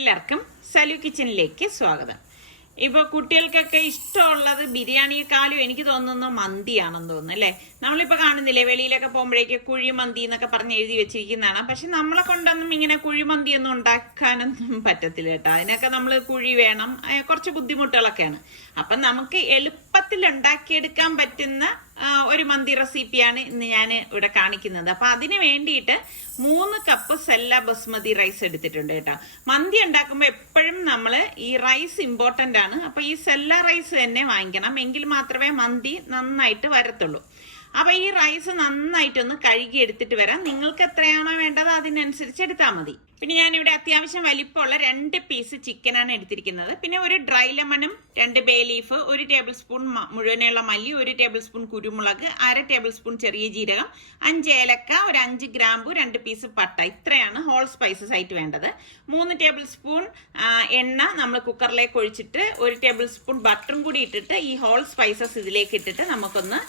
എല്ലാവർക്കും സലു കിച്ചനിലേക്ക് സ്വാഗതം. ഇപ്പോൾ കുട്ടികൾക്കൊക്കെ ഇഷ്ടമുള്ളത് ബിരിയാണിയെക്കാളും എനിക്ക് തോന്നുന്നു മന്തിയാണെന്ന് തോന്നുന്നു അല്ലേ. നമ്മളിപ്പോൾ കാണുന്നില്ലേ വെളിയിലൊക്കെ പോകുമ്പോഴേക്ക് കുഴിമന്തി എന്നൊക്കെ പറഞ്ഞ് എഴുതി വെച്ചിരിക്കുന്നതാണ്. പക്ഷെ നമ്മളെ കൊണ്ടൊന്നും ഇങ്ങനെ കുഴിമന്തിയൊന്നും ഉണ്ടാക്കാനൊന്നും പറ്റത്തില്ല കേട്ടോ. അതിനൊക്കെ നമ്മൾ കുഴി വേണം, കുറച്ച് ബുദ്ധിമുട്ടുകളൊക്കെയാണ്. അപ്പം നമുക്ക് എളുപ്പത്തിൽ ഉണ്ടാക്കിയെടുക്കാൻ പറ്റുന്ന ഒരു മന്തി റെസിപ്പിയാണ് ഇന്ന് ഞാൻ ഇവിടെ കാണിക്കുന്നത്. അപ്പൊ അതിന് വേണ്ടിയിട്ട് 3 കപ്പ് സെല്ല ബസ്മതി റൈസ് എടുത്തിട്ടുണ്ട് കേട്ടോ. മന്തി ഉണ്ടാക്കുമ്പോൾ എപ്പോഴും നമ്മൾ ഈ റൈസ് ഇമ്പോർട്ടന്റ് ആണ്. അപ്പൊ ഈ സെല്ല റൈസ് തന്നെ വാങ്ങിക്കണം, എങ്കിൽ മാത്രമേ മന്തി നന്നായിട്ട് വരത്തുള്ളൂ. അപ്പൊ ഈ റൈസ് നന്നായിട്ടൊന്ന് കഴുകി എടുത്തിട്ട് വരാം. നിങ്ങൾക്ക് എത്രയാണോ വേണ്ടത് അതിനനുസരിച്ച് എടുത്താൽ മതി. പിന്നെ ഞാനിവിടെ അത്യാവശ്യം വലിപ്പമുള്ള 2 പീസ് ചിക്കനാണ് എടുത്തിരിക്കുന്നത്. പിന്നെ ഒരു ഡ്രൈ ലെമണും 2 ബേ ലീഫ്, 1 ടേബിൾ സ്പൂൺ മുഴുവനുള്ള മല്ലി, 1 ടേബിൾ സ്പൂൺ കുരുമുളക്, 1/2 ടേബിൾ സ്പൂൺ ചെറിയ ജീരകം, 5 ഏലക്ക, ഒരു 5 ഗ്രാമ്പു, 2 പീസ് പട്ട. ഇത്രയാണ് ഹോൾ സ്പൈസസ് ആയിട്ട് വേണ്ടത്. 3 ടേബിൾ സ്പൂൺ എണ്ണ നമ്മൾ കുക്കറിലേക്ക് ഒഴിച്ചിട്ട് 1 ടേബിൾ സ്പൂൺ ബട്ടറും കൂടി ഇട്ടിട്ട് ഈ ഹോൾ സ്പൈസസ് ഇതിലേക്ക് ഇട്ടിട്ട് നമുക്കൊന്ന്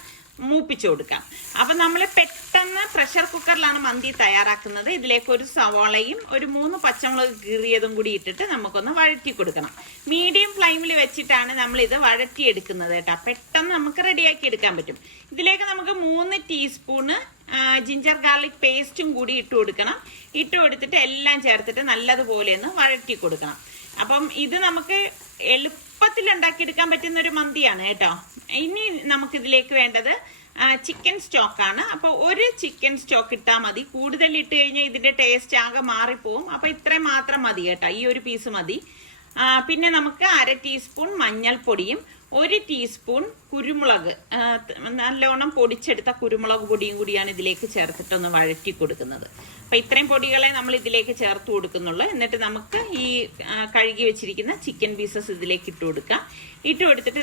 മൂപ്പിച്ചു കൊടുക്കാം. അപ്പൊ നമ്മൾ പെട്ടെന്ന് പ്രഷർ കുക്കറിലാണ് മന്തി തയ്യാറാക്കുന്നത്. ഇതിലേക്ക് ഒരു സവാളയും ഒരു 3 പച്ചമുളക് കീറിയതും കൂടി ഇട്ടിട്ട് നമുക്കൊന്ന് വഴറ്റി കൊടുക്കണം. മീഡിയം ഫ്ലെയിമിൽ വെച്ചിട്ടാണ് നമ്മൾ ഇത് വഴറ്റിയെടുക്കുന്നത് കേട്ടോ. പെട്ടെന്ന് നമുക്ക് റെഡിയാക്കി എടുക്കാൻ പറ്റും. ഇതിലേക്ക് നമുക്ക് 3 ടീസ്പൂണ് ജിഞ്ചർ ഗാർലിക് പേസ്റ്റും കൂടി ഇട്ട് കൊടുക്കണം. ഇട്ട് കൊടുത്തിട്ട് എല്ലാം ചേർത്തിട്ട് നല്ലതുപോലെ ഒന്ന് വഴറ്റി കൊടുക്കണം. അപ്പം ഇത് നമുക്ക് എളുപ്പത്തിൽ ഉണ്ടാക്കിയെടുക്കാൻ പറ്റുന്ന ഒരു മന്തിയാണ് കേട്ടോ. ഇനി നമുക്ക് ഇതിലേക്ക് വേണ്ടത് ചിക്കൻ സ്റ്റോക്കാണ്. അപ്പൊ ഒരു ചിക്കൻ സ്റ്റോക്ക് ഇട്ടാൽ മതി. കൂടുതൽ ഇട്ട് കഴിഞ്ഞാൽ ഇതിന്റെ ടേസ്റ്റ് ആകെ മാറിപ്പോവും. അപ്പൊ ഇത്രയും മാത്രം മതി കേട്ടോ, ഈ ഒരു പീസ് മതി. പിന്നെ നമുക്ക് 1/2 ടീസ്പൂൺ മഞ്ഞൾപ്പൊടിയും 1 ടീസ്പൂൺ കുരുമുളക്, നല്ലോണം പൊടിച്ചെടുത്ത കുരുമുളക് പൊടിയും കൂടിയാണ് ഇതിലേക്ക് ചേർത്തിട്ടൊന്ന് വഴറ്റി കൊടുക്കുന്നത്. അപ്പൊ ഇത്രയും പൊടികളെ നമ്മൾ ഇതിലേക്ക് ചേർത്ത് കൊടുക്കുന്നുള്ളൂ. എന്നിട്ട് നമുക്ക് ഈ കഴുകി വെച്ചിരിക്കുന്ന ചിക്കൻ പീസസ് ഇതിലേക്ക് ഇട്ട് കൊടുക്കാം. ഇട്ട് കൊടുത്തിട്ട്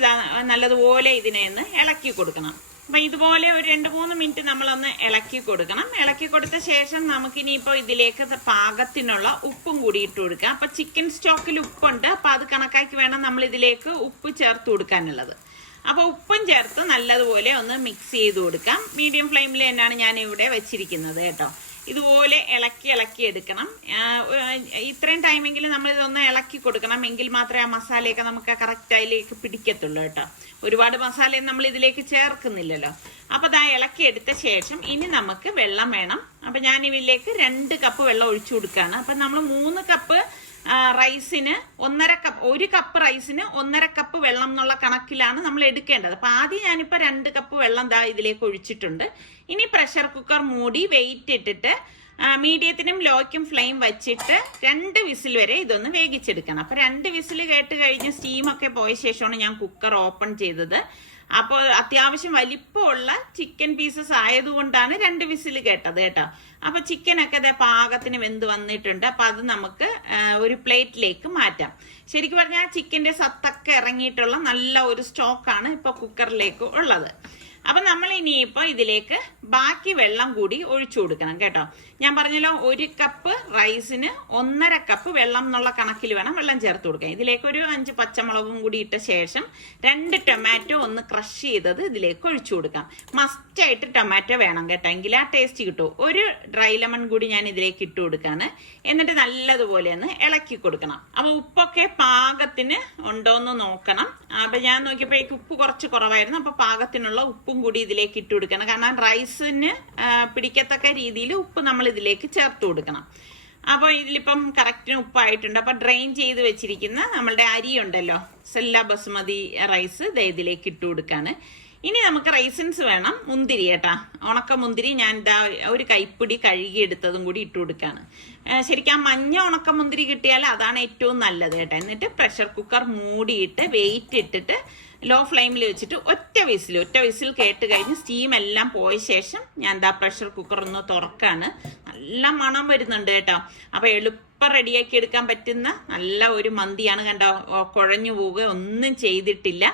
നല്ലതുപോലെ ഇതിനെ ഒന്ന് ഇളക്കി കൊടുക്കണം. അപ്പൊ ഇതുപോലെ ഒരു 2-3 മിനിറ്റ് നമ്മളൊന്ന് ഇളക്കി കൊടുക്കണം. ഇളക്കി കൊടുത്ത ശേഷം നമുക്കിനിയിപ്പോ ഇതിലേക്ക് പാകത്തിനുള്ള ഉപ്പും കൂടി ഇട്ട് കൊടുക്കാം. അപ്പൊ ചിക്കൻ സ്റ്റോക്കിൽ ഉപ്പുണ്ട്, അപ്പൊ അത് കണക്കാക്കി വേണം നമ്മൾ ഇതിലേക്ക് ഉപ്പ് ചേർത്ത് കൊടുക്കാനുള്ളത്. അപ്പൊ ഉപ്പും ചേർത്ത് നല്ലതുപോലെ ഒന്ന് മിക്സ് ചെയ്ത് കൊടുക്കാം. മീഡിയം ഫ്ലെയിമിൽ തന്നെയാണ് ഞാൻ ഇവിടെ വെച്ചിരിക്കുന്നത് കേട്ടോ. ഇതുപോലെ ഇളക്കി എടുക്കണം. ഇത്രയും ടൈമെങ്കിലും നമ്മൾ ഇതൊന്ന് ഇളക്കി കൊടുക്കണം, എങ്കിൽ മാത്രമേ ആ മസാലയൊക്കെ നമുക്ക് കറക്റ്റ് അതിലേക്ക് പിടിക്കത്തുള്ളൂ കേട്ടോ. ഒരുപാട് മസാലയും നമ്മൾ ഇതിലേക്ക് ചേർക്കുന്നില്ലല്ലോ. അപ്പൊ ഇതാ ഇളക്കി എടുത്ത ശേഷം ഇനി നമുക്ക് വെള്ളം വേണം. അപ്പൊ ഞാൻ ഇതിലേക്ക് 2 കപ്പ് വെള്ളം ഒഴിച്ചു കൊടുക്കുകയാണ്. അപ്പൊ നമ്മൾ 3 കപ്പ് റൈസിന് 1/2 കപ്പ്, 1 കപ്പ് റൈസിന് 1/2 കപ്പ് വെള്ളം എന്നുള്ള കണക്കിലാണ് നമ്മൾ എടുക്കേണ്ടത്. അപ്പൊ ആദ്യം ഞാനിപ്പോ 2 കപ്പ് വെള്ളം ദാ ഇതിലേക്ക് ഒഴിച്ചിട്ടുണ്ട്. ഇനി പ്രഷർ കുക്കർ മൂടി വെയിറ്റ് ഇട്ടിട്ട് മീഡിയത്തിനും ലോയ്ക്കും ഫ്ലെയിം വെച്ചിട്ട് 2 വിസിൽ വരെ ഇതൊന്ന് വേവിച്ചെടുക്കണം. അപ്പൊ 2 വിസിൽ കേട്ട് കഴിഞ്ഞ് സ്റ്റീമൊക്കെ പോയ ശേഷമാണ് ഞാൻ കുക്കർ ഓപ്പൺ ചെയ്തത്. അപ്പോൾ അത്യാവശ്യം വലിപ്പമുള്ള ചിക്കൻ പീസസ് ആയതുകൊണ്ടാണ് 2 വിസിൽ കേട്ടത് കേട്ടോ. അപ്പൊ ചിക്കനൊക്കെ പാകത്തിന് വെന്ത് വന്നിട്ടുണ്ട്. അപ്പൊ അത് നമുക്ക് ഒരു പ്ലേറ്റിലേക്ക് മാറ്റാം. ശരിക്കും പറഞ്ഞാൽ ചിക്കന്റെ സത്തൊക്കെ ഇറങ്ങിയിട്ടുള്ള നല്ല ഒരു സ്റ്റോക്കാണ് ഇപ്പൊ കുക്കറിലേക്ക് ഉള്ളത്. അപ്പൊ നമ്മൾ ഇനിയിപ്പോ ഇതിലേക്ക് ബാക്കി വെള്ളം കൂടി ഒഴിച്ചു കൊടുക്കണം കേട്ടോ. ഞാൻ പറഞ്ഞല്ലോ 1 കപ്പ് റൈസിന് 1/2 കപ്പ് വെള്ളം എന്നുള്ള കണക്കിൽ വേണം വെള്ളം ചേർത്ത് കൊടുക്കാൻ. ഇതിലേക്ക് ഒരു 5 പച്ചമുളകും കൂടി ഇട്ട ശേഷം 2 ടൊമാറ്റോ ഒന്ന് ക്രഷ് ചെയ്തത് ഇതിലേക്ക് ഒഴിച്ചു കൊടുക്കാം. മസ്റ്റ് ആയിട്ട് ടൊമാറ്റോ വേണം കേട്ടോ, എങ്കിൽ ആ ടേസ്റ്റ് കിട്ടും. ഒരു ഡ്രൈ ലെമൺ കൂടി ഞാൻ ഇതിലേക്ക് ഇട്ട് കൊടുക്കാണ്. എന്നിട്ട് നല്ലതുപോലെ ഒന്ന് ഇളക്കി കൊടുക്കണം. അപ്പൊ ഉപ്പൊക്കെ പാകത്തിന് ഉണ്ടോന്ന് നോക്കണം. അപ്പൊ ഞാൻ നോക്കിയപ്പോഴേക്ക് ഉപ്പ് കുറച്ച് കുറവായിരുന്നു. അപ്പൊ പാകത്തിനുള്ള ഉപ്പും കൂടി ഇതിലേക്ക് ഇട്ട് കൊടുക്കണം. കാരണം റൈസിന് പിടിക്കത്തക്ക രീതിയിൽ ഉപ്പ് നമ്മൾ ഇതിലേക്ക് ചേർത്ത് കൊടുക്കണം. അപ്പോൾ ഇതിലിപ്പം കറക്റ്റിന് ഉപ്പായിട്ടുണ്ട്. അപ്പൊ ഡ്രെയിൻ ചെയ്ത് വെച്ചിരിക്കുന്ന നമ്മളുടെ അരി ഉണ്ടല്ലോ, സെല്ല ബസുമതി റൈസ് ഇതിലേക്ക് ഇട്ട് കൊടുക്കാണ്. ഇനി നമുക്ക് റൈസിൻസ് വേണം. മുന്തിരി കേട്ടാ, ഉണക്ക മുന്തിരി ഞാൻ ഒരു കൈപ്പിടി കഴുകി എടുത്തതും കൂടി ഇട്ട് കൊടുക്കാണ്. ശരിക്കും ആ മഞ്ഞ ഉണക്ക മുന്തിരി കിട്ടിയാൽ അതാണ് ഏറ്റവും നല്ലത് കേട്ടോ. എന്നിട്ട് പ്രഷർ കുക്കർ മൂടിയിട്ട് വെയിറ്റ് ഇട്ടിട്ട് ലോ ഫ്ലെയിമിൽ വെച്ചിട്ട് ഒറ്റ വിസിൽ കേട്ട് കഴിഞ്ഞ് സ്റ്റീം എല്ലാം പോയ ശേഷം ഞാൻ പ്രഷർ കുക്കർ ഒന്ന് തുറക്കാണ്. നല്ല മണം വരുന്നുണ്ട് കേട്ടോ. അപ്പൊ എളുപ്പം റെഡിയാക്കി എടുക്കാൻ പറ്റുന്ന നല്ല ഒരു മന്തിയാണ് കണ്ടോ. കുഴഞ്ഞു പോവുക ഒന്നും ചെയ്തിട്ടില്ല.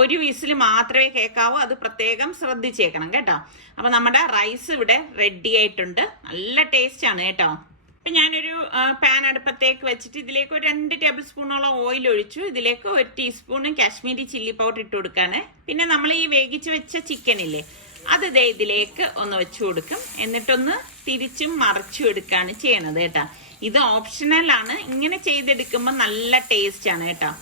1 വിസിൽ മാത്രമേ കേൾക്കാവൂ, അത് പ്രത്യേകം ശ്രദ്ധിച്ചേക്കണം കേട്ടോ. അപ്പൊ നമ്മുടെ റൈസ് ഇവിടെ റെഡി ആയിട്ടുണ്ട്. നല്ല ടേസ്റ്റ് ആണ് കേട്ടോ. അപ്പൊ ഞാനൊരു പാൻ അടുപ്പത്തേക്ക് വെച്ചിട്ട് ഇതിലേക്ക് ഒരു 2 ടേബിൾ സ്പൂണോളം ഓയിൽ ഒഴിച്ചു. ഇതിലേക്ക് 1 ടീസ്പൂൺ കാശ്മീരി ചില്ലി പൗഡർ ഇട്ട് കൊടുക്കാണ്. പിന്നെ നമ്മൾ ഈ വേവിച്ച് വെച്ച ചിക്കനില്ലേ, അത് ഇതിലേക്ക് ഒന്ന് വെച്ചു കൊടുക്കും. എന്നിട്ടൊന്ന് തിരിച്ചും മറിച്ചും എടുക്കാണ് ചെയ്യണത് കേട്ടോ. ഇത് ഓപ്ഷണലാണ്. ഇങ്ങനെ ചെയ്തെടുക്കുമ്പോൾ നല്ല ടേസ്റ്റ് ആണ് കേട്ടോ.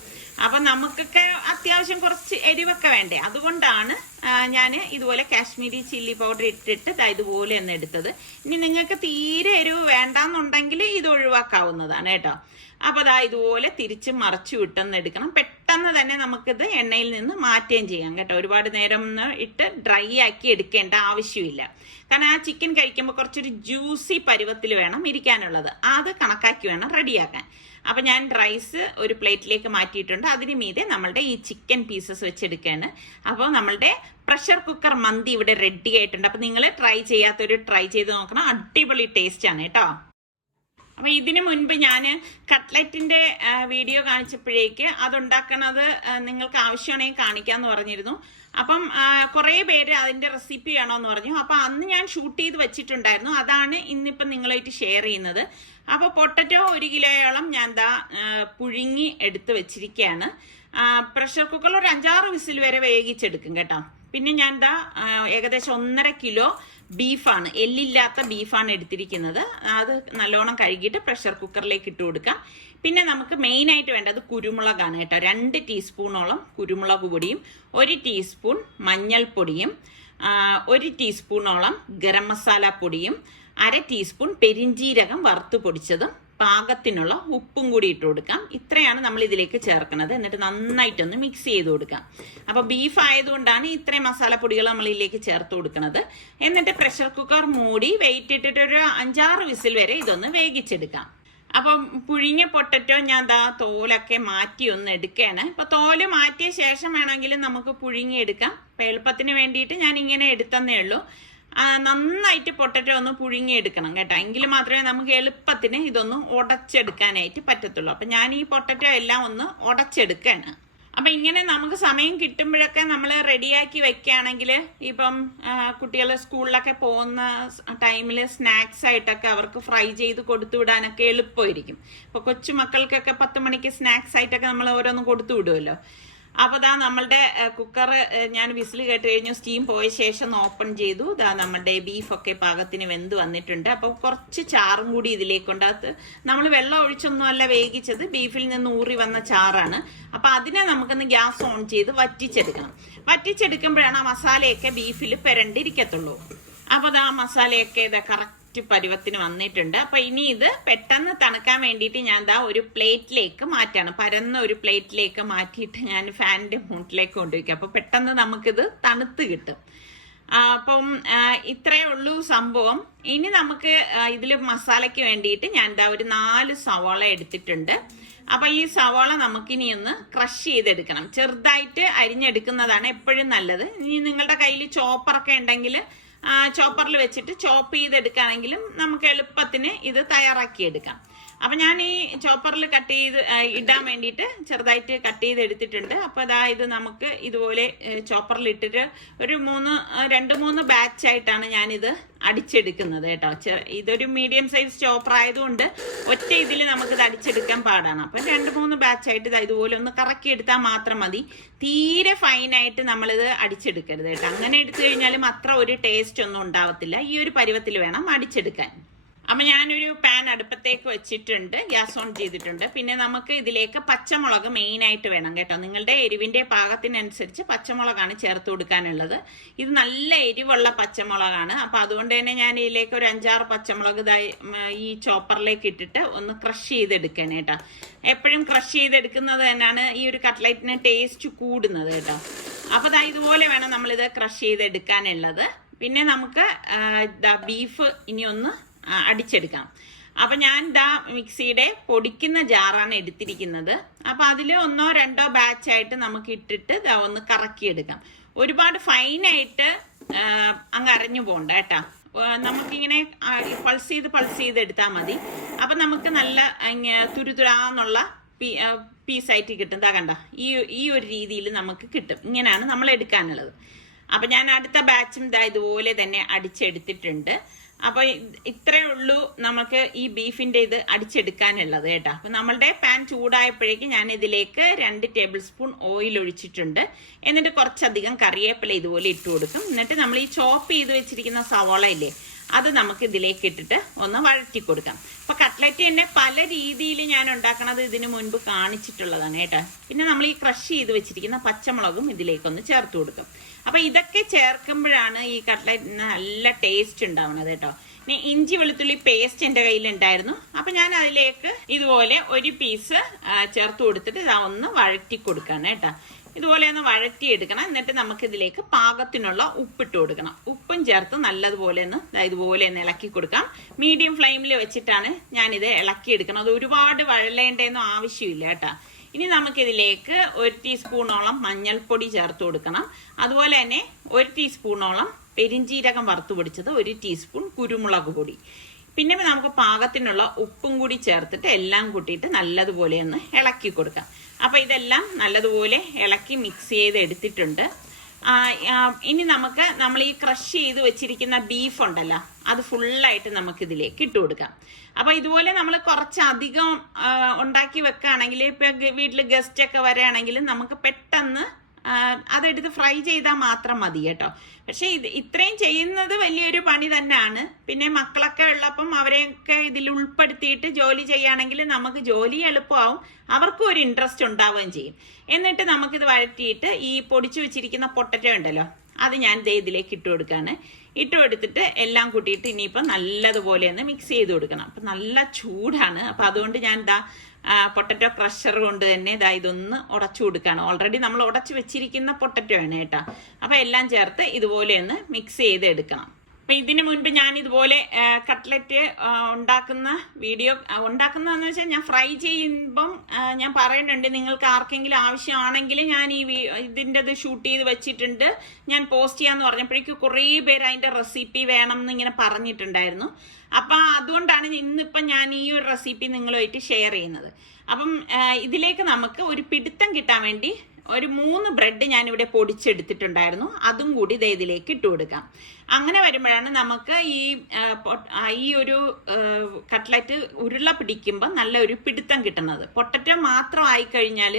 അപ്പൊ നമുക്കൊക്കെ അത്യാവശ്യം കുറച്ച് എരിവൊക്കെ വേണ്ടേ, അതുകൊണ്ടാണ് ഞാൻ ഇതുപോലെ കാശ്മീരി ചില്ലി പൗഡർ ഇട്ടിട്ട് ഇതുപോലെ ഒന്ന് എടുത്തത്. ഇനി നിങ്ങൾക്ക് തീരെ എരിവ് വേണ്ടാന്നുണ്ടെങ്കിൽ ഇത് ഒഴിവാക്കാവുന്നതാണ് കേട്ടോ. അപ്പൊ ഇതുപോലെ തിരിച്ച് മറച്ചു വിട്ടെന്ന് എടുക്കണം. പെട്ടെന്ന് തന്നെ നമുക്കിത് എണ്ണയിൽ നിന്ന് മാറ്റുകയും ചെയ്യാം കേട്ടോ. ഒരുപാട് നേരം ഒന്ന് ഇട്ട് ഡ്രൈ ആക്കി എടുക്കേണ്ട ആവശ്യമില്ല. കാരണം ആ ചിക്കൻ കഴിക്കുമ്പോൾ കുറച്ചൊരു ജ്യൂസി പരുവത്തിൽ വേണം ഇരിക്കാനുള്ളത്. അത് കണക്കാക്കി വേണം റെഡിയാക്കാൻ. അപ്പൊ ഞാൻ റൈസ് ഒരു പ്ലേറ്റിലേക്ക് മാറ്റിയിട്ടുണ്ട്. അതിന് മീതെ നമ്മളുടെ ഈ ചിക്കൻ പീസസ് വെച്ചെടുക്കുകയാണ്. അപ്പോൾ നമ്മളുടെ പ്രഷർ കുക്കർ മന്തി ഇവിടെ റെഡി ആയിട്ടുണ്ട്. അപ്പൊ നിങ്ങൾ ട്രൈ ചെയ്യാത്തൊരു ട്രൈ ചെയ്ത് നോക്കണം. അടിപൊളി ടേസ്റ്റ് ആണ് കേട്ടോ. അപ്പൊ ഇതിനു മുൻപ് ഞാൻ കട്ട്ലറ്റിന്റെ വീഡിയോ കാണിച്ചപ്പോഴേക്ക് അതുണ്ടാക്കണത് നിങ്ങൾക്ക് ആവശ്യമാണെങ്കിൽ കാണിക്കാന്ന് പറഞ്ഞിരുന്നു. അപ്പം കുറെ പേര് അതിന്റെ റെസിപ്പി വേണോന്ന് പറഞ്ഞു. അപ്പൊ അന്ന് ഞാൻ ഷൂട്ട് ചെയ്ത് വെച്ചിട്ടുണ്ടായിരുന്നു. അതാണ് ഇന്നിപ്പം നിങ്ങളായിട്ട് ഷെയർ ചെയ്യുന്നത്. അപ്പൊ പൊട്ടറ്റോ 1 കിലോയോളം ഞാൻ പുഴുങ്ങി എടുത്ത് വെച്ചിരിക്കുകയാണ്. പ്രഷർ കുക്കറിൽ ഒരു 5-6 വിസിൽ വരെ വേവിച്ചെടുക്കും കേട്ടോ. പിന്നെ ഞാൻ ഏകദേശം 1.5 കിലോ ബീഫാണ്, എല്ലില്ലാത്ത ബീഫാണ് എടുത്തിരിക്കുന്നത്. അത് നല്ലോണം കഴുകിയിട്ട് പ്രഷർ കുക്കറിലേക്ക് ഇട്ട് കൊടുക്കാം. പിന്നെ നമുക്ക് മെയിൻ ആയിട്ട് വേണ്ടത് കുരുമുളകാണ് കേട്ടോ. 2 ടീസ്പൂണോളം കുരുമുളക് പൊടിയും 1 ടീസ്പൂൺ മഞ്ഞൾപ്പൊടിയും 1 ടീസ്പൂണോളം ഗരം മസാല പൊടിയും 1/2 ടീസ്പൂൺ പെരിഞ്ജീരകം വറുത്ത് പൊടിച്ചതും പാകത്തിനുള്ള ഉപ്പും കൂടി ഇട്ട് കൊടുക്കാം. ഇത്രയാണ് നമ്മൾ ഇതിലേക്ക് ചേർക്കുന്നത്. എന്നിട്ട് നന്നായിട്ടൊന്ന് മിക്സ് ചെയ്ത് കൊടുക്കാം. അപ്പൊ ബീഫ് ആയതുകൊണ്ടാണ് ഇത്രയും മസാലപ്പൊടികൾ നമ്മൾ ഇതിലേക്ക് ചേർത്ത് കൊടുക്കുന്നത്. എന്നിട്ട് പ്രഷർ കുക്കർ മൂടി വെയിറ്റ് ഇട്ടിട്ട് ഒരു 5-6 വിസിൽ വരെ ഇതൊന്ന് വേവിച്ചെടുക്കാം. അപ്പം പുഴുങ്ങിയ പൊട്ടറ്റോ ഞാൻ തോലൊക്കെ മാറ്റി ഒന്ന് എടുക്കുകയാണ്. ഇപ്പൊ തോല് മാറ്റിയ ശേഷം വേണമെങ്കിലും നമുക്ക് പുഴുങ്ങിയെടുക്കാം. ഇപ്പൊ എളുപ്പത്തിന് വേണ്ടിയിട്ട് ഞാൻ ഇങ്ങനെ എടുത്തന്നേ ഉള്ളൂ. നന്നായിട്ട് പൊട്ടറ്റോ ഒന്ന് പുഴുങ്ങിയെടുക്കണം കേട്ടോ. എങ്കിൽ മാത്രമേ നമുക്ക് എളുപ്പത്തിന് ഇതൊന്ന് ഉടച്ചെടുക്കാനായിട്ട് പറ്റത്തുള്ളൂ. അപ്പൊ ഞാൻ ഈ പൊട്ടറ്റോ എല്ലാം ഒന്ന് ഉടച്ചെടുക്കുകയാണ്. അപ്പൊ ഇങ്ങനെ നമുക്ക് സമയം കിട്ടുമ്പോഴൊക്കെ നമ്മൾ റെഡിയാക്കി വെക്കുകയാണെങ്കിൽ ഇപ്പം കുട്ടികൾ സ്കൂളിലൊക്കെ പോകുന്ന ടൈമിൽ സ്നാക്സ് ആയിട്ടൊക്കെ അവർക്ക് ഫ്രൈ ചെയ്ത് കൊടുത്തു വിടാനൊക്കെ എളുപ്പമായിരിക്കും. ഇപ്പൊ കൊച്ചു മക്കൾക്കൊക്കെ 10 മണിക്ക് സ്നാക്സ് ആയിട്ടൊക്കെ നമ്മൾ ഓരോന്ന് കൊടുത്തു വിടുമല്ലോ. അപ്പൊ നമ്മളുടെ കുക്കർ ഞാൻ വിസിൽ കേട്ട് കഴിഞ്ഞു. സ്റ്റീം പോയ ശേഷം ഓപ്പൺ ചെയ്തു. നമ്മുടെ ബീഫൊക്കെ പാകത്തിന് വെന്ത് വന്നിട്ടുണ്ട്. അപ്പൊ കുറച്ച് ചാറും കൂടി ഇതിലേക്കുണ്ടാകത്ത്. നമ്മൾ വെള്ളം ഒഴിച്ചൊന്നും അല്ല വേവിച്ചത്, ബീഫിൽ നിന്ന് ഊറി വന്ന ചാറാണ്. അപ്പൊ അതിനെ നമുക്കൊന്ന് ഗ്യാസ് ഓൺ ചെയ്ത് വറ്റിച്ചെടുക്കണം. വറ്റിച്ചെടുക്കുമ്പോഴാണ് ആ മസാലയൊക്കെ ബീഫിൽ പെരണ്ടിരിക്കത്തുള്ളൂ. അപ്പൊ മസാലയൊക്കെ കറക്റ്റ് പരുവത്തിന് വന്നിട്ടുണ്ട്. അപ്പൊ ഇനി ഇത് പെട്ടെന്ന് തണുക്കാൻ വേണ്ടിയിട്ട് ഞാൻ ഒരു പ്ലേറ്റിലേക്ക് മാറ്റാണ്. പരന്ന ഒരു പ്ലേറ്റിലേക്ക് മാറ്റിയിട്ട് ഞാൻ ഫാനിന്റെ മൂട്ടിലേക്ക് കൊണ്ടുവയ്ക്കും. അപ്പൊ പെട്ടെന്ന് നമുക്കിത് തണുത്ത് കിട്ടും. അപ്പം ഇത്രയേ ഉള്ളൂ സംഭവം. ഇനി നമുക്ക് ഇതിൽ മസാലയ്ക്ക് വേണ്ടിയിട്ട് ഞാൻ ഒരു 4 സവാള എടുത്തിട്ടുണ്ട്. അപ്പൊ ഈ സവാള നമുക്കിനി ഒന്ന് ക്രഷ് ചെയ്തെടുക്കണം. ചെറുതായിട്ട് അരിഞ്ഞെടുക്കുന്നതാണ് എപ്പോഴും നല്ലത്. ഇനി നിങ്ങളുടെ കയ്യിൽ ചോപ്പറൊക്കെ ഉണ്ടെങ്കിൽ ചോപ്പറിൽ വെച്ചിട്ട് ചോപ്പ് ചെയ്തെടുക്കുകയാണെങ്കിലും നമുക്ക് എളുപ്പത്തിന് ഇത് തയ്യാറാക്കിയെടുക്കാം. അപ്പൊ ഞാൻ ഈ ചോപ്പറിൽ കട്ട് ചെയ്ത് ഇടാൻ വേണ്ടിയിട്ട് ചെറുതായിട്ട് കട്ട് ചെയ്ത് എടുത്തിട്ടുണ്ട്. അപ്പൊ ഇത് നമുക്ക് ഇതുപോലെ ചോപ്പറിൽ ഇട്ടിട്ട് ഒരു 2-3 ബാച്ച് ആയിട്ടാണ് ഞാനിത് അടിച്ചെടുക്കുന്നത് കേട്ടോ. ഇതൊരു മീഡിയം സൈസ് ചോപ്പർ ആയതുകൊണ്ട് ഒറ്റ ഇതിൽ നമുക്കിത് അടിച്ചെടുക്കാൻ പാടാണ്. അപ്പൊ 2-3 ബാച്ചായിട്ട് ഇതുപോലെ ഒന്ന് കറക്കി എടുത്താൽ മാത്രം മതി. തീരെ ഫൈനായിട്ട് നമ്മളിത് അടിച്ചെടുക്കരുത് കേട്ടോ. അങ്ങനെ എടുത്തു കഴിഞ്ഞാലും അത്ര ഒരു ടേസ്റ്റ് ഒന്നും ഉണ്ടാവത്തില്ല. ഈ ഒരു പരുവത്തിൽ വേണം അടിച്ചെടുക്കാൻ. അപ്പൊ ഞാനൊരു പാൻ അടുപ്പത്തേക്ക് വെച്ചിട്ടുണ്ട്, ഗ്യാസ് ഓൺ ചെയ്തിട്ടുണ്ട്. പിന്നെ നമുക്ക് ഇതിലേക്ക് പച്ചമുളക് മെയിൻ ആയിട്ട് വേണം കേട്ടോ. നിങ്ങളുടെ എരിവിന്റെ പാകത്തിനനുസരിച്ച് പച്ചമുളകാണ് ചേർത്ത് കൊടുക്കാനുള്ളത്. ഇത് നല്ല എരിവുള്ള പച്ചമുളകാണ്. അപ്പൊ അതുകൊണ്ട് തന്നെ ഞാൻ ഇതിലേക്ക് ഒരു 5-6 പച്ചമുളക് ഈ ചോപ്പറിലേക്ക് ഇട്ടിട്ട് ഒന്ന് ക്രഷ് ചെയ്തെടുക്കണം കേട്ടോ. എപ്പോഴും ക്രഷ് ചെയ്തെടുക്കുന്നത് തന്നെയാണ് ഈ ഒരു കട്ട്ലറ്റിന് ടേസ്റ്റ് കൂടുന്നത് കേട്ടോ. അപ്പൊ ഇതുപോലെ വേണം നമ്മളിത് ക്രഷ് ചെയ്തെടുക്കാനുള്ളത്. പിന്നെ നമുക്ക് ബീഫ് ഇനി ഒന്ന് അടിച്ചെടുക്കാം. അപ്പൊ ഞാൻ മിക്സിയുടെ പൊടിക്കുന്ന ജാറാണ് എടുത്തിരിക്കുന്നത്. അപ്പൊ അതിൽ 1-2 ബാച്ചായിട്ട് നമുക്ക് ഇട്ടിട്ട് ഒന്ന് കറക്കിയെടുക്കാം. ഒരുപാട് ഫൈനായിട്ട് അങ്ങ് അരഞ്ഞു പോണ്ട കേട്ടാ. നമുക്കിങ്ങനെ പൾസ് ചെയ്ത് എടുത്താൽ മതി. അപ്പൊ നമുക്ക് നല്ല തുരുതുരാന്നുള്ള പീസായിട്ട് കിട്ടും. കണ്ട ഈ ഒരു രീതിയിൽ നമുക്ക് കിട്ടും. ഇങ്ങനെയാണ് നമ്മൾ എടുക്കാനുള്ളത്. അപ്പൊ ഞാൻ അടുത്ത ബാച്ചും ഇതുപോലെ തന്നെ അടിച്ചെടുത്തിട്ടുണ്ട്. അപ്പൊ ഇത്രയേ ഉള്ളൂ നമുക്ക് ഈ ബീഫിന്റെ ഇത് അടിച്ചെടുക്കാനുള്ളത് കേട്ടോ. അപ്പൊ നമ്മളുടെ പാൻ ചൂടായപ്പോഴേക്ക് ഞാൻ ഇതിലേക്ക് 2 ടേബിൾ സ്പൂൺ ഓയിൽ ഒഴിച്ചിട്ടുണ്ട്. എന്നിട്ട് കുറച്ചധികം കറിവേപ്പില ഇതുപോലെ ഇട്ട് കൊടുക്കും. എന്നിട്ട് നമ്മൾ ഈ ചോപ്പ് ചെയ്ത് വെച്ചിരിക്കുന്ന സവാള ഇല്ലേ, അത് നമുക്ക് ഇതിലേക്ക് ഇട്ടിട്ട് ഒന്ന് വഴറ്റി കൊടുക്കാം. അപ്പോൾ കട്ട്ലറ്റ് തന്നെ പല രീതിയിൽ ഞാൻ ഉണ്ടാക്കണത് ഇതിന് മുൻപ് കാണിച്ചിട്ടുള്ളതാണ് കേട്ടോ. പിന്നെ നമ്മൾ ഈ ക്രഷ് ചെയ്ത് വെച്ചിരിക്കുന്ന പച്ചമുളകും ഇതിലേക്കൊന്ന് ചേർത്ത് കൊടുക്കും. അപ്പോൾ ഇതൊക്കെ ചേർക്കുമ്പോഴാണ് ഈ കട്ട്ലറ്റ് നല്ല ടേസ്റ്റ് ഉണ്ടാവുന്നത് കേട്ടോ. ഇനി ഇഞ്ചി വെളുത്തുള്ളി പേസ്റ്റ് എൻ്റെ കയ്യിലുണ്ടായിരുന്നു. അപ്പം ഞാൻ അതിലേക്ക് ഇതുപോലെ ഒരു പീസ് ചേർത്ത് കൊടുത്തിട്ട് ഇതാ ഒന്ന് വഴറ്റി കൊടുക്കണം കേട്ടോ. ഇതുപോലെ ഒന്ന് വഴറ്റിയെടുക്കണം. എന്നിട്ട് നമുക്ക് ഇതിലേക്ക് പാകത്തിനുള്ള ഉപ്പിട്ട് കൊടുക്കണം. ഉപ്പും ചേർത്ത് നല്ലതുപോലെ ഒന്ന് ഇതുപോലെ ഒന്ന് ഇളക്കി കൊടുക്കാം. മീഡിയം ഫ്ലെയിമിൽ വെച്ചിട്ടാണ് ഞാനിത് ഇളക്കിയെടുക്കണം. അത് ഒരുപാട് വഴലേണ്ടതൊന്നും ആവശ്യമില്ല കേട്ടോ. ഇനി നമുക്കിതിലേക്ക് 1 ടീസ്പൂണോളം മഞ്ഞൾപ്പൊടി ചേർത്ത് കൊടുക്കണം. അതുപോലെ തന്നെ 1 ടീസ്പൂണോളം പെരിഞ്ജീരകം വറുത്ത് പൊടിച്ചത്, 1 ടീസ്പൂൺ കുരുമുളക് പൊടി, പിന്നെ നമുക്ക് പാകത്തിനുള്ള ഉപ്പും കൂടി ചേർത്തിട്ട് എല്ലാം കൂട്ടിയിട്ട് നല്ലതുപോലെ ഒന്ന് ഇളക്കി കൊടുക്കാം. അപ്പോൾ ഇതെല്ലാം നല്ലതുപോലെ ഇളക്കി മിക്സ് ചെയ്ത് എടുത്തിട്ടുണ്ട്. ഇനി നമ്മൾ ഈ ക്രഷ് ചെയ്ത് വെച്ചിരിക്കുന്ന ബീഫ് ഉണ്ടല്ലോ, അത് ഫുള്ളായിട്ട് നമുക്ക് ഇതിലേക്ക് ഇട്ട് കൊടുക്കാം. അപ്പോൾ ഇതുപോലെ നമ്മൾ കുറച്ചധികം ഉണ്ടാക്കി വെക്കുകയാണെങ്കിൽ, ഇപ്പം വീട്ടിൽ ഗസ്റ്റ് ഒക്കെ വരികയാണെങ്കിൽ നമുക്ക് പെട്ടെന്ന് അതെടുത്ത് ഫ്രൈ ചെയ്താൽ മാത്രം മതി കേട്ടോ. പക്ഷെ ഇത്രയും ചെയ്യുന്നത് വലിയൊരു പണി തന്നെയാണ്. പിന്നെ മക്കളൊക്കെ ഉള്ളപ്പം അവരെയൊക്കെ ഇതിൽ ഉൾപ്പെടുത്തിയിട്ട് ജോലി ചെയ്യുകയാണെങ്കിൽ നമുക്ക് ജോലി എളുപ്പമാവും, അവർക്കും ഒരു ഇൻട്രസ്റ്റ് ഉണ്ടാവുകയും ചെയ്യും. എന്നിട്ട് നമുക്കിത് വഴറ്റിയിട്ട് ഈ പൊടിച്ചു വെച്ചിരിക്കുന്ന പൊട്ടറ്റോ ഉണ്ടല്ലോ, അത് ഞാൻ ഇതിലേക്ക് ഇട്ട് കൊടുക്കുകയാണ്. ഇട്ട് കൊടുത്തിട്ട് എല്ലാം കൂട്ടിയിട്ട് ഇനിയിപ്പോൾ നല്ലതുപോലെ ഒന്ന് മിക്സ് ചെയ്ത് കൊടുക്കണം. അപ്പം നല്ല ചൂടാണ്. അപ്പം അതുകൊണ്ട് ഞാൻ പൊട്ടറ്റോ ക്രഷർ കൊണ്ട് തന്നെ ഇതൊന്ന് ഉടച്ചു കൊടുക്കുകയാണ്. ഓൾറെഡി നമ്മൾ ഉടച്ചു വെച്ചിരിക്കുന്ന പൊട്ടറ്റോ ആണ് കേട്ടോ. അപ്പം എല്ലാം ചേർത്ത് ഇതുപോലെ ഒന്ന് മിക്സ് ചെയ്ത് എടുക്കണം. അപ്പം ഇതിനു മുൻപ് ഞാൻ ഇതുപോലെ കട്ട്ലറ്റ് ഉണ്ടാക്കുന്ന വീഡിയോ ഉണ്ടാക്കുന്നതെന്ന് വെച്ചാൽ ഞാൻ ഫ്രൈ ചെയ്യുമ്പം ഞാൻ പറയുന്നുണ്ട്, നിങ്ങൾക്ക് ആർക്കെങ്കിലും ആവശ്യമാണെങ്കിൽ ഞാൻ ഇതിൻ്റെ ഷൂട്ട് ചെയ്ത് വെച്ചിട്ടുണ്ട്, ഞാൻ പോസ്റ്റ് ചെയ്യാമെന്ന് പറഞ്ഞപ്പോഴേക്കും കുറേ പേര് അതിൻ്റെ റെസിപ്പി വേണം എന്നിങ്ങനെ പറഞ്ഞിട്ടുണ്ടായിരുന്നു. അപ്പം അതുകൊണ്ടാണ് ഇന്നിപ്പം ഞാൻ ഈ ഒരു റെസിപ്പി നിങ്ങളുമായിട്ട് ഷെയർ ചെയ്യുന്നത്. അപ്പം ഇതിലേക്ക് നമുക്ക് ഒരു പിടുത്തം കിട്ടാൻ വേണ്ടി ഒരു 3 ബ്രെഡ് ഞാനിവിടെ പൊടിച്ചെടുത്തിട്ടുണ്ടായിരുന്നു. അതും കൂടി ഇതിലേക്ക് ഇട്ട് കൊടുക്കാം. അങ്ങനെ വരുമ്പോഴാണ് നമുക്ക് ഈ ഒരു കട്ട്ലറ്റ് ഉരുള പിടിക്കുമ്പോൾ നല്ല ഒരു പിടുത്തം കിട്ടുന്നത്. പൊട്ടറ്റോ മാത്രം ആയിക്കഴിഞ്ഞാൽ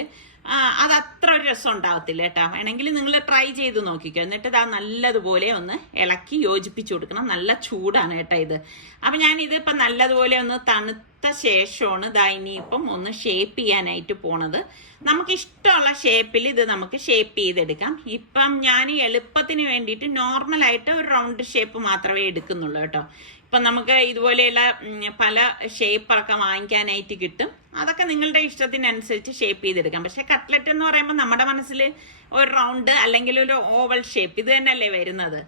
അത് അത്ര ഒരു രസം ഉണ്ടാവത്തില്ല കേട്ടോ. വേണമെങ്കിൽ നിങ്ങൾ ട്രൈ ചെയ്ത് നോക്കിക്കോ. എന്നിട്ട് നല്ലതുപോലെ ഒന്ന് ഇളക്കി യോജിപ്പിച്ചു കൊടുക്കണം. നല്ല ചൂടാണ് കേട്ടോ ഇത്. അപ്പം ഞാനിത് ഇപ്പം നല്ലതുപോലെ ഒന്ന് തണുത്ത ശേഷമാണ് ഇനിയിപ്പം ഒന്ന് ഷേപ്പ് ചെയ്യാനായിട്ട് പോണത്. നമുക്കിഷ്ടമുള്ള ഷേപ്പിൽ ഇത് നമുക്ക് ഷേപ്പ് ചെയ്തെടുക്കാം. ഇപ്പം ഞാൻ എളുപ്പത്തിന് വേണ്ടിയിട്ട് നോർമലായിട്ട് ഒരു റൗണ്ട് ഷേപ്പ് മാത്രമേ എടുക്കുന്നുള്ളൂ കേട്ടോ. ഇപ്പം നമുക്ക് ഇതുപോലെയുള്ള പല ഷേപ്പൊക്കെ വാങ്ങിക്കാനായിട്ട് കിട്ടും. അതൊക്കെ നിങ്ങളുടെ ഇഷ്ടത്തിനനുസരിച്ച് ഷേപ്പ് ചെയ്തെടുക്കാം. പക്ഷെ കട്ട്ലറ്റ് എന്ന് പറയുമ്പോൾ നമ്മുടെ മനസ്സിൽ ഒരു റൗണ്ട് അല്ലെങ്കിൽ ഒരു ഓവൽ ഷേപ്പ് ഇത് തന്നെയല്ലേ വരുന്നത്.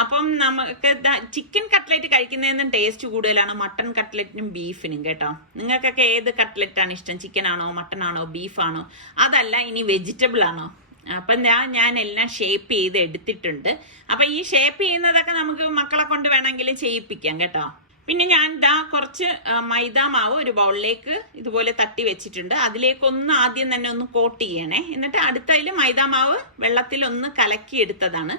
അപ്പം നമുക്ക് ചിക്കൻ കട്ട്ലറ്റ് കഴിക്കുന്നതിനും ടേസ്റ്റ് കൂടുതലാണ് മട്ടൺ കട്ട്ലറ്റിനും ബീഫിനും കേട്ടോ. നിങ്ങൾക്കൊക്കെ ഏത് കട്ട്ലറ്റാണ് ഇഷ്ടം? ചിക്കൻ ആണോ, മട്ടൺ ആണോ, ബീഫാണോ? അതല്ല ഇനി വെജിറ്റബിൾ ആണോ? അപ്പം ഞാൻ എല്ലാം ഷേപ്പ് ചെയ്ത് എടുത്തിട്ടുണ്ട്. അപ്പം ഈ ഷേപ്പ് ചെയ്യുന്നതൊക്കെ നമുക്ക് മക്കളെ കൊണ്ട് വേണമെങ്കിൽ ചെയ്യിപ്പിക്കാം കേട്ടോ. പിന്നെ ഞാൻ കുറച്ച് മൈദാ മാവ് ഒരു ബൗളിലേക്ക് ഇതുപോലെ തട്ടി വെച്ചിട്ടുണ്ട്. അതിലേക്കൊന്ന് ആദ്യം തന്നെ ഒന്ന് കോട്ട് ചെയ്യണേ. എന്നിട്ട് അടുത്തതിൽ മൈദാ മാവ് വെള്ളത്തിലൊന്ന് കലക്കി എടുത്തതാണ്,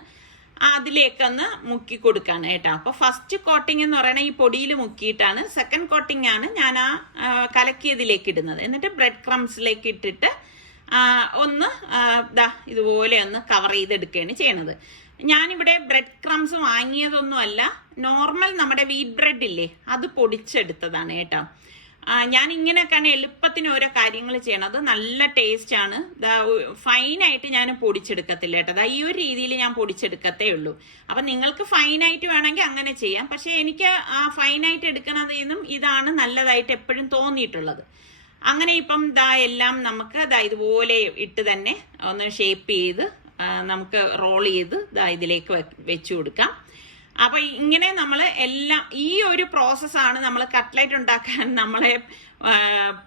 അതിലേക്കൊന്ന് മുക്കി കൊടുക്കാണ് കേട്ടോ. അപ്പോൾ ഫസ്റ്റ് കോട്ടിംഗ് എന്ന് പറയുന്നത് ഈ പൊടിയിൽ മുക്കിയിട്ടാണ്. സെക്കൻഡ് കോട്ടിംഗ് ആണ് ഞാൻ കലക്കിയതിലേക്ക് ഇടുന്നത്. എന്നിട്ട് ബ്രെഡ് ക്രംസിലേക്ക് ഇട്ടിട്ട് ഒന്ന് ഇതുപോലെ ഒന്ന് കവർ ചെയ്തെടുക്കുകയാണ് ചെയ്യണത്. ഞാനിവിടെ ബ്രെഡ് ക്രംസ് വാങ്ങിയതൊന്നുമല്ല, നോർമൽ നമ്മുടെ വീറ്റ് ബ്രെഡ് ഇല്ലേ, അത് പൊടിച്ചെടുത്തതാണ് കേട്ടോ. ഞാൻ ഇങ്ങനെയൊക്കെയാണ് എളുപ്പത്തിന് ഓരോ കാര്യങ്ങൾ ചെയ്യണത്. നല്ല ടേസ്റ്റ് ആണ്. ഫൈനായിട്ട് ഞാൻ പൊടിച്ചെടുക്കത്തില്ല കേട്ടോ. ഈ ഒരു രീതിയിൽ ഞാൻ പൊടിച്ചെടുക്കത്തേ ഉള്ളൂ. അപ്പം നിങ്ങൾക്ക് ഫൈനായിട്ട് വേണമെങ്കിൽ അങ്ങനെ ചെയ്യാം. പക്ഷെ എനിക്ക് ഫൈനായിട്ട് എടുക്കണതിൽ നിന്നും ഇതാണ് നല്ലതായിട്ട് എപ്പോഴും തോന്നിയിട്ടുള്ളത്. അങ്ങനെ ഇപ്പം എല്ലാം നമുക്ക് ഇതുപോലെ ഇട്ട് തന്നെ ഒന്ന് ഷേപ്പ് ചെയ്ത് നമുക്ക് റോൾ ചെയ്ത് ഇതിലേക്ക് വെച്ചു കൊടുക്കാം. അപ്പം ഇങ്ങനെ നമ്മൾ എല്ലാം ഈ ഒരു പ്രോസസ്സാണ് നമ്മൾ കട്ട്ലറ്റ് ഉണ്ടാക്കാൻ നമ്മളെ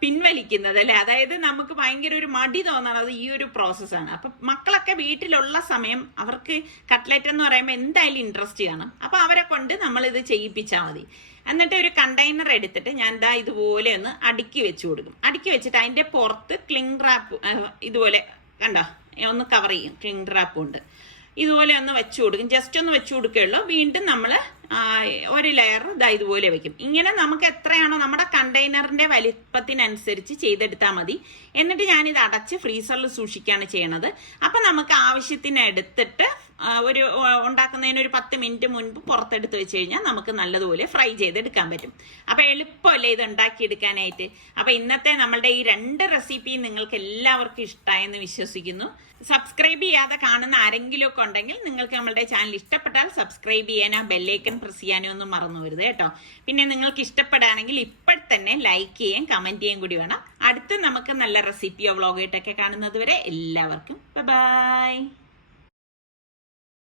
പിൻവലിക്കുന്നത് അല്ലേ. അതായത് നമുക്ക് ഭയങ്കര ഒരു മടി തോന്നണത് ഈ ഒരു പ്രോസസ്സാണ്. അപ്പം മക്കളൊക്കെ വീട്ടിലുള്ള സമയം അവർക്ക് കട്ട്ലറ്റ് എന്ന് പറയുമ്പോൾ എന്തായാലും ഇൻട്രസ്റ്റ് കാണും. അപ്പം അവരെ കൊണ്ട് നമ്മളിത് ചെയ്യിപ്പിച്ചാൽ മതി. എന്നിട്ട് ഒരു കണ്ടെയ്നർ എടുത്തിട്ട് ഞാൻ ഇതുപോലെ ഒന്ന് അടുക്കി വെച്ച് കൊടുക്കും. അടുക്കി വെച്ചിട്ട് അതിൻ്റെ പുറത്ത് ക്ലിംഗ് റാപ്പ് ഇതുപോലെ കണ്ടോ ഒന്ന് കവർ ചെയ്യും. ക്ലിംഗ് റാപ്പ് കൊണ്ട് ഇതുപോലെ ഒന്ന് വെച്ചു കൊടുക്കും. ജസ്റ്റ് ഒന്ന് വെച്ചു കൊടുക്കുകയുള്ളൂ. വീണ്ടും നമ്മൾ ഒരു ലെയർ ഇതുപോലെ വെക്കും. ഇങ്ങനെ നമുക്ക് എത്രയാണോ നമ്മുടെ കണ്ടെയ്നറിന്റെ വലിപ്പത്തിനനുസരിച്ച് ചെയ്തെടുത്താൽ മതി. എന്നിട്ട് ഞാനിത് അടച്ച് ഫ്രീസറിൽ സൂക്ഷിക്കുകയാണ് ചെയ്യണത്. അപ്പം നമുക്ക് ആവശ്യത്തിന് എടുത്തിട്ട് ഉണ്ടാക്കുന്നതിന് ഒരു 10 മിനിറ്റ് മുൻപ് പുറത്തെടുത്ത് വെച്ച് കഴിഞ്ഞാൽ നമുക്ക് നല്ലതുപോലെ ഫ്രൈ ചെയ്തെടുക്കാൻ പറ്റും. അപ്പം എളുപ്പമല്ലേ ഇത് ഉണ്ടാക്കിയെടുക്കാനായിട്ട്. അപ്പം ഇന്നത്തെ നമ്മളുടെ ഈ 2 റെസിപ്പിയും നിങ്ങൾക്ക് എല്ലാവർക്കും ഇഷ്ടമായെന്ന് വിശ്വസിക്കുന്നു. സബ്സ്ക്രൈബ് ചെയ്യാതെ കാണുന്ന ആരെങ്കിലും ഒക്കെ ഉണ്ടെങ്കിൽ നിങ്ങൾക്ക് നമ്മളുടെ ചാനൽ ഇഷ്ടപ്പെട്ടാൽ സബ്സ്ക്രൈബ് ചെയ്യാനോ ബെല്ലൈക്കൺ പ്രസ് ചെയ്യാനോ ഒന്നും മറന്നു വരുത് കേട്ടോ. പിന്നെ നിങ്ങൾക്ക് ഇഷ്ടപ്പെടുകയാണെങ്കിൽ ഇപ്പോൾ തന്നെ ലൈക്ക് ചെയ്യുകയും കമൻറ്റ് ചെയ്യുകയും കൂടി വേണം. അടുത്ത് നമുക്ക് നല്ല റെസിപ്പിയോ വ്ളോഗായിട്ടൊക്കെ കാണുന്നത് വരെ എല്ലാവർക്കും ബൈ.